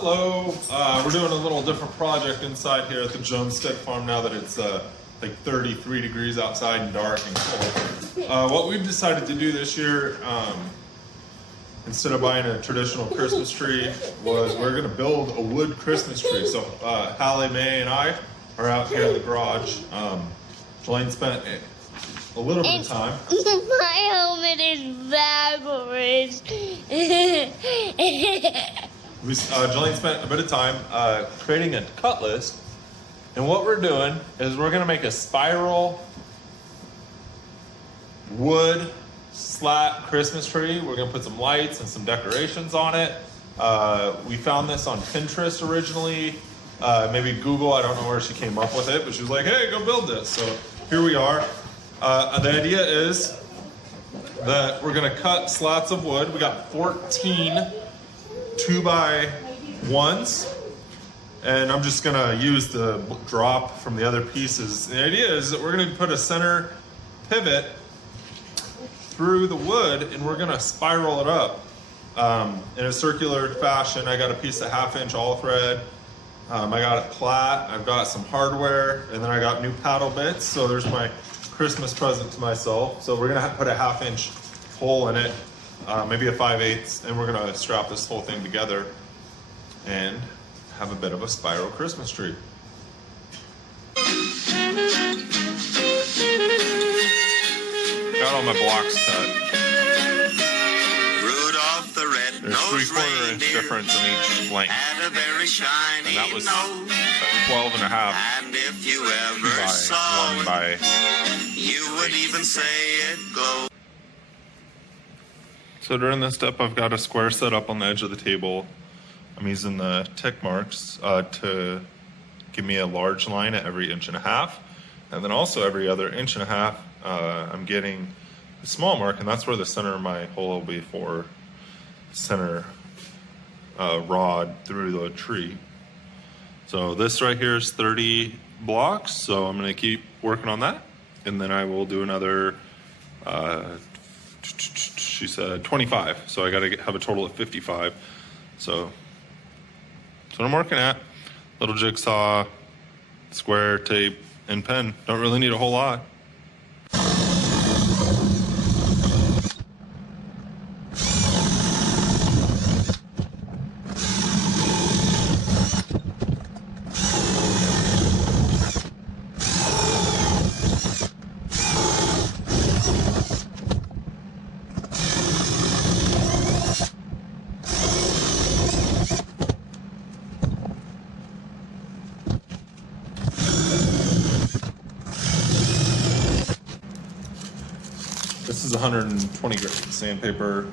Hello. We're doing a little different project inside here at the Jones Steak Farm now that it's like 33 degrees outside and dark and cold. What we've decided to do this year, instead of buying a traditional Christmas tree, was we're going to build a wood Christmas tree. So Hallie, May, and I are out here in the garage. Jelaine spent a little bit of time. My helmet is backwards. Jelaine spent a bit of time creating a cut list, and what we're doing is we're going to make a spiral wood slat Christmas tree. We're going to put some lights and some decorations on it. We found this on Pinterest originally, maybe Google. I don't know where she came up with it, but she was like, "Hey, go build this." So here we are. The idea is that we're going to cut slats of wood. We got 14 2x1s, and I'm just gonna use the drop from the other pieces. The idea is that we're gonna put a center pivot through the wood, and we're gonna spiral it up in a circular fashion. I got a piece of 1/2-inch all thread. I got it flat. I've got some hardware, and then I got new paddle bits. So there's my Christmas present to myself. So we're gonna put a 1/2-inch hole in it. Maybe a 5/8, and we're gonna strap this whole thing together and have a bit of a spiral Christmas tree. Got all my blocks cut. Rudolph the red There's 3/4 inch difference in each length, had a very shiny and that was nose. 12.5 And if you ever by saw 1 it, by. you would even say it glows. So during this step, I've got a square set up on the edge of the table. I'm using the tick marks to give me a large line at every 1.5 inches. And then also every other 1.5 inches, I'm getting a small mark, and that's where the center of my hole will be for center rod through the tree. So this right here is 30 blocks, so I'm gonna keep working on that. And then I will do another, she said 25, so I gotta have a total of 55. So that's what I'm working at. Little jigsaw, square, tape, and pen. Don't really need a whole lot. This is 120 grit sandpaper.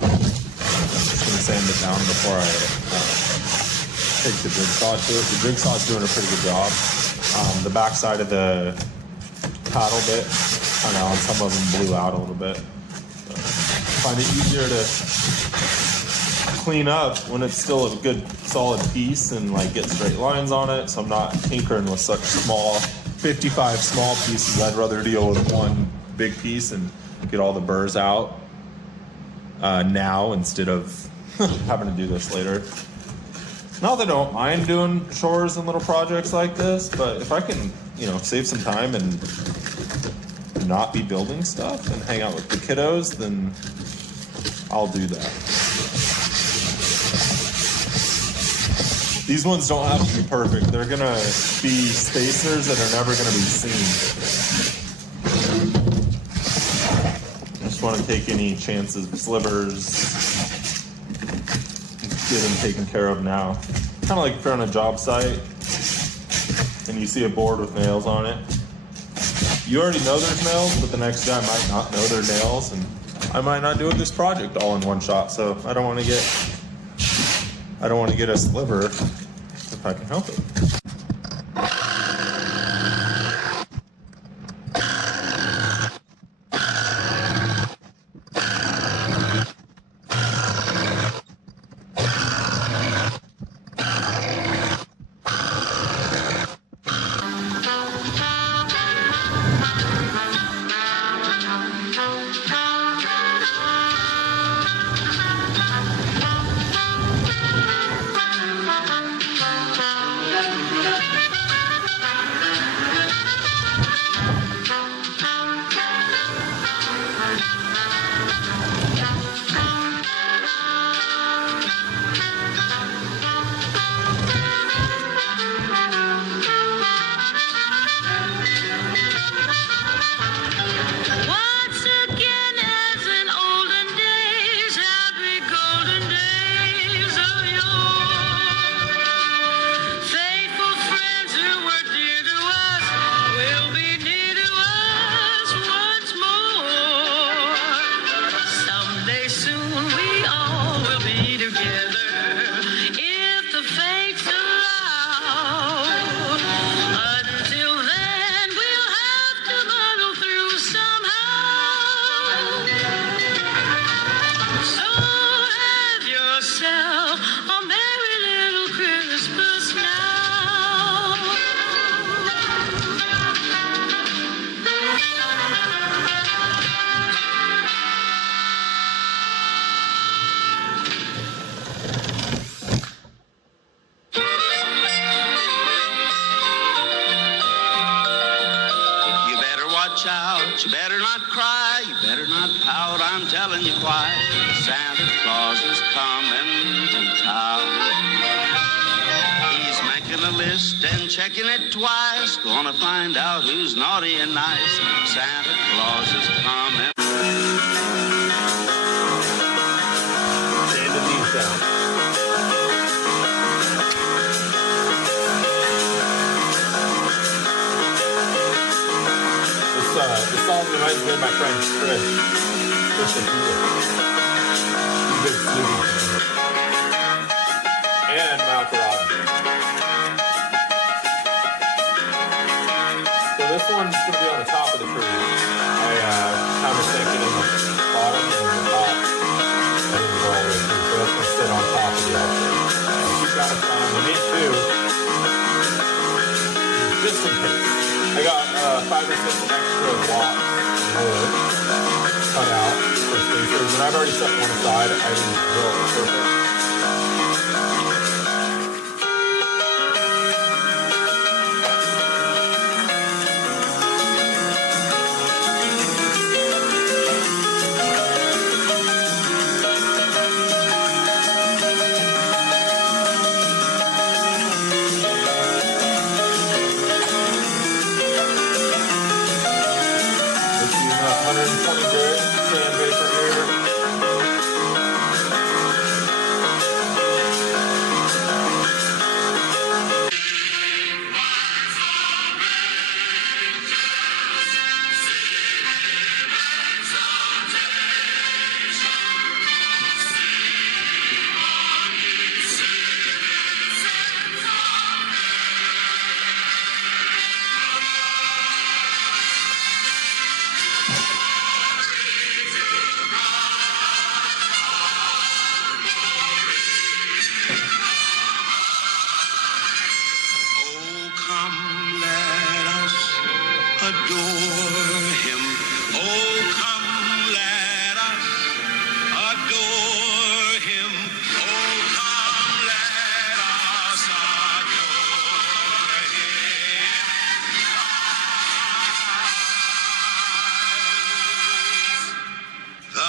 Just gonna sand it down before I take the jigsaw to it. The jigsaw is doing a pretty good job. The back side of the paddle bit, I know, and some of them blew out a little bit. So I find it easier to clean up when it's still a good solid piece and like get straight lines on it. So I'm not tinkering with such 55 small pieces. I'd rather deal with one big piece and get all the burrs out now instead of having to do this later. Not that I don't mind doing chores and little projects like this, but if I can, save some time and not be building stuff and hang out with the kiddos, then I'll do that. These ones don't have to be perfect. They're gonna be spacers that are never gonna be seen. I just want to take any chances of slivers, get them taken care of now. Kind of like if you're on a job site and you see a board with nails on it. You already know there's nails, but the next guy might not know they're nails, and I might not do this project all in one shot. So I don't want to get a sliver if I can help it. But you better not cry, you better not pout, I'm telling you why. Santa Claus is coming to town. He's making a list and checking it twice. Gonna find out who's naughty and nice. Santa Claus is coming. Sand the knees down. This song reminds me of my friend Chris. He's a big Snoopy. And Mount Rodney. So this one's going to be on the top of the tree. I kind of sink it in the bottom and the top. And then go all the way through. So that's going to sit on top of the altar. Keep that in mind. You need to. Just in case. I got 5 or 6 extra blocks of wood cut out for spacers, and I've already set one aside. I didn't drill it perfect. Adore him. Oh, come, let us adore him. Oh, come, let us adore him. The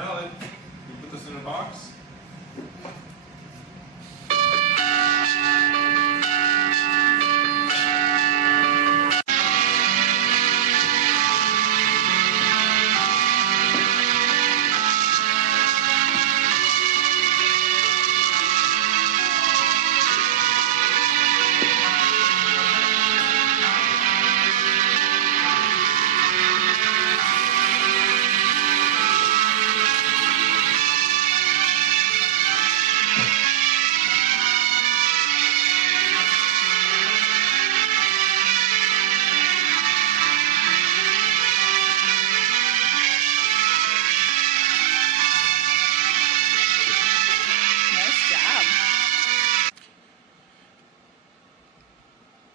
Alan, can you put this in a box?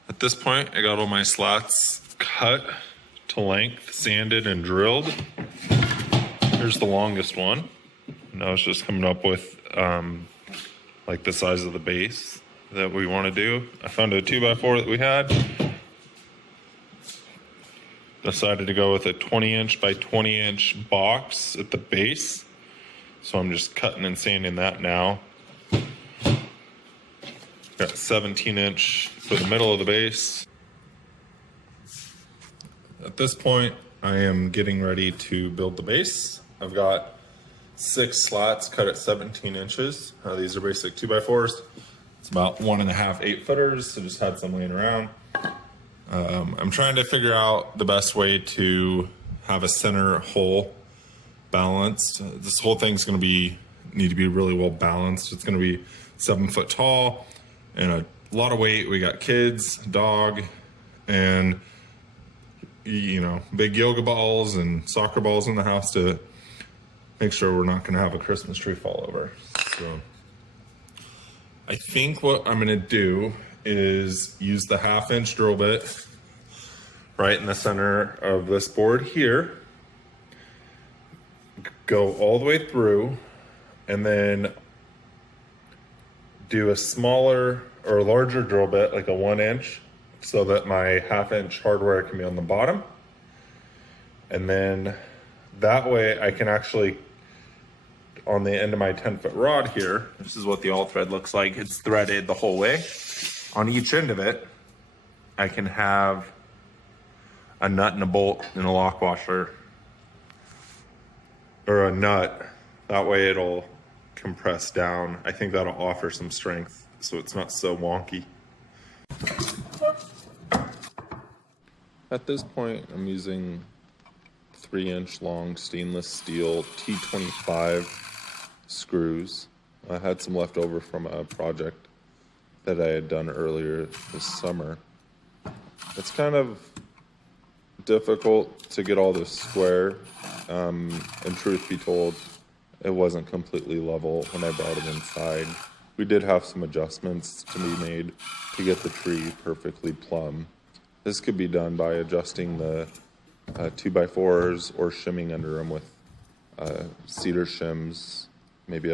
At this point, I got all my slats cut to length, sanded and drilled. Here's the longest one. Now it's just coming up with like the size of the base that we want to do. I found a 2x4 that we had. Decided to go with a 20-inch by 20-inch box at the base. So I'm just cutting and sanding that now. Got 17-inch for the middle of the base. At this point, I am getting ready to build the base. I've got 6 slats cut at 17 inches. These are basic 2x4s. It's about 1.5 8-footers, so just had some laying around. I'm trying to figure out the best way to have a center hole balanced. This whole thing's gonna need to be really well balanced. It's gonna be 7 foot tall and a lot of weight. We got kids, dog, and big yoga balls and soccer balls in the house to make sure we're not gonna have a Christmas tree fall over. So I think what I'm gonna do is use the 1/2-inch drill bit right in the center of this board here. go all the way through and then do a smaller or larger drill bit, like a 1 inch, so that my 1/2 inch hardware can be on the bottom. And then that way I can actually, on the end of my 10-foot rod here, this is what the all thread looks like. It's threaded the whole way. On each end of it, I can have a nut and a bolt and a lock washer, or a nut. That way it'll compress down. I think that'll offer some strength so it's not so wonky. At this point, I'm using 3-inch long stainless steel T25 screws. I had some left over from a project that I had done earlier this summer. It's kind of difficult to get all this square, and truth be told, it wasn't completely level when I brought it inside. We did have some adjustments to be made to get the tree perfectly plumb. This could be done by adjusting the 2x4s or shimming under them with cedar shims, maybe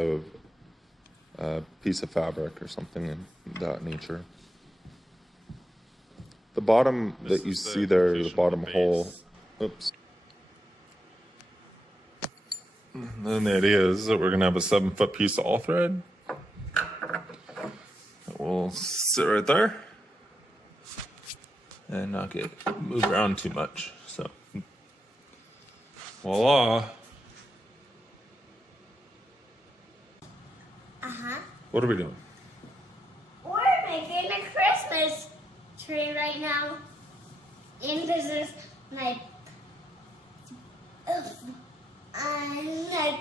a piece of fabric or something in that nature. The bottom that you see there, the bottom hole, oops. And then the idea is that we're gonna have a 7-foot piece of all thread. It will sit right there and not get moved around too much. So, voila. What are we doing? We're making a Christmas tree right now. And this is my,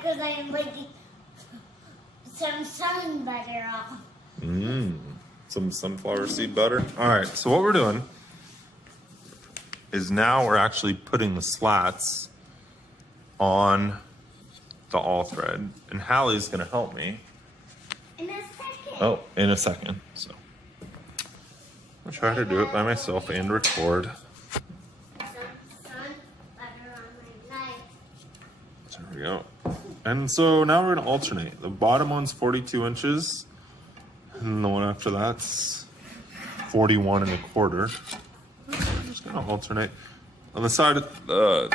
because I'm making some sun butter off. Some sunflower seed butter. All right, so what we're doing is now we're actually putting the slats on the all thread, and Hallie's gonna help me. In a second. Oh, in a second. So I'll try to do it by myself and record. Some sun butter on my knife. There we go. And so now we're gonna alternate. The bottom one's 42 inches, and the one after that's 41 1/4. I'm just gonna alternate. On the side of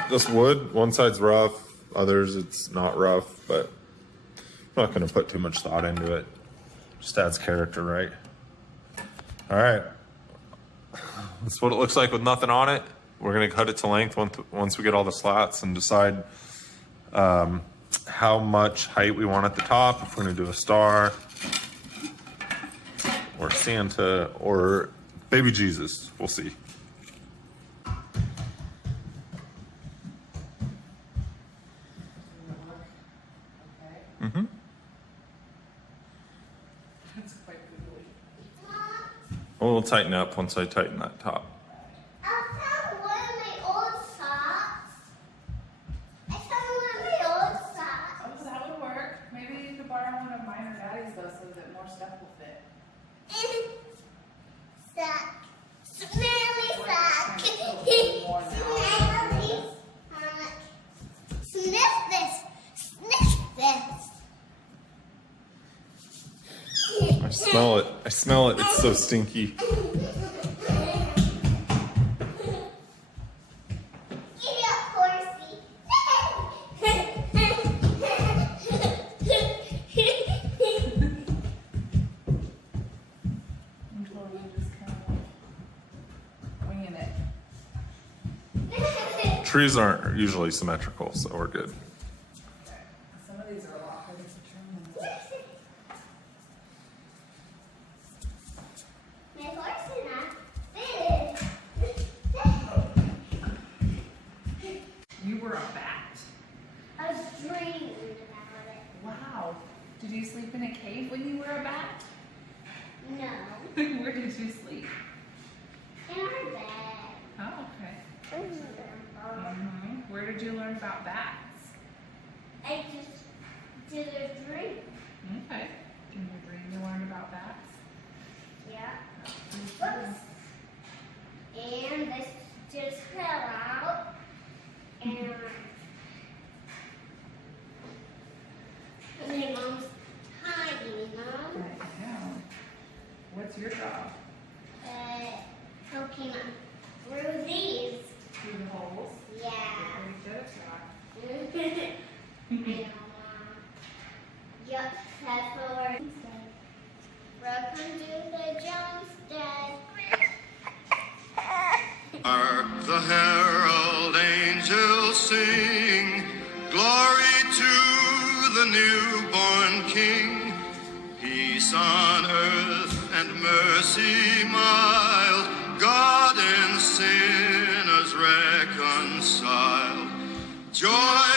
this wood, one side's rough, others it's not rough, but I'm not gonna put too much thought into it. Just adds character, right? All right. That's what it looks like with nothing on it. We're gonna cut it to length once we get all the slats and decide how much height we want at the top, if we're gonna do a star or Santa or baby Jesus. We'll see. We'll tighten up once I tighten that top. I found one of my old socks. Oh, so that would work. Maybe you could borrow one of mine or Daddy's though, so that more stuff will fit. Sack. Smelly sack. More now. Smelly sack. Sniff this. Sniff this. I smell it. I smell it. It's so stinky. Get up, horsey. I'm totally just kind of winging it. Trees aren't usually symmetrical, so we're good. Some of these are a lot harder to trim than others. My horse and I fitted. You were a bat. I was dreaming about it. Wow. Did you sleep in a cave when you were a bat? No. Where did you sleep? In our bed. Oh, okay. Where did you learn about bats? I just did a dream. Okay. In your dream you learned about bats? Yeah. Whoops. And this just fell out. And What's your job? Poking through these. Through the holes? Yeah. You're pretty good at that. I know, Mom. Yup, that's what we're saying. Welcome to the Jonestead. Hark the herald angels sing, glory to the newborn King. Peace on earth and mercy mild, God and sinners reconciled. Joy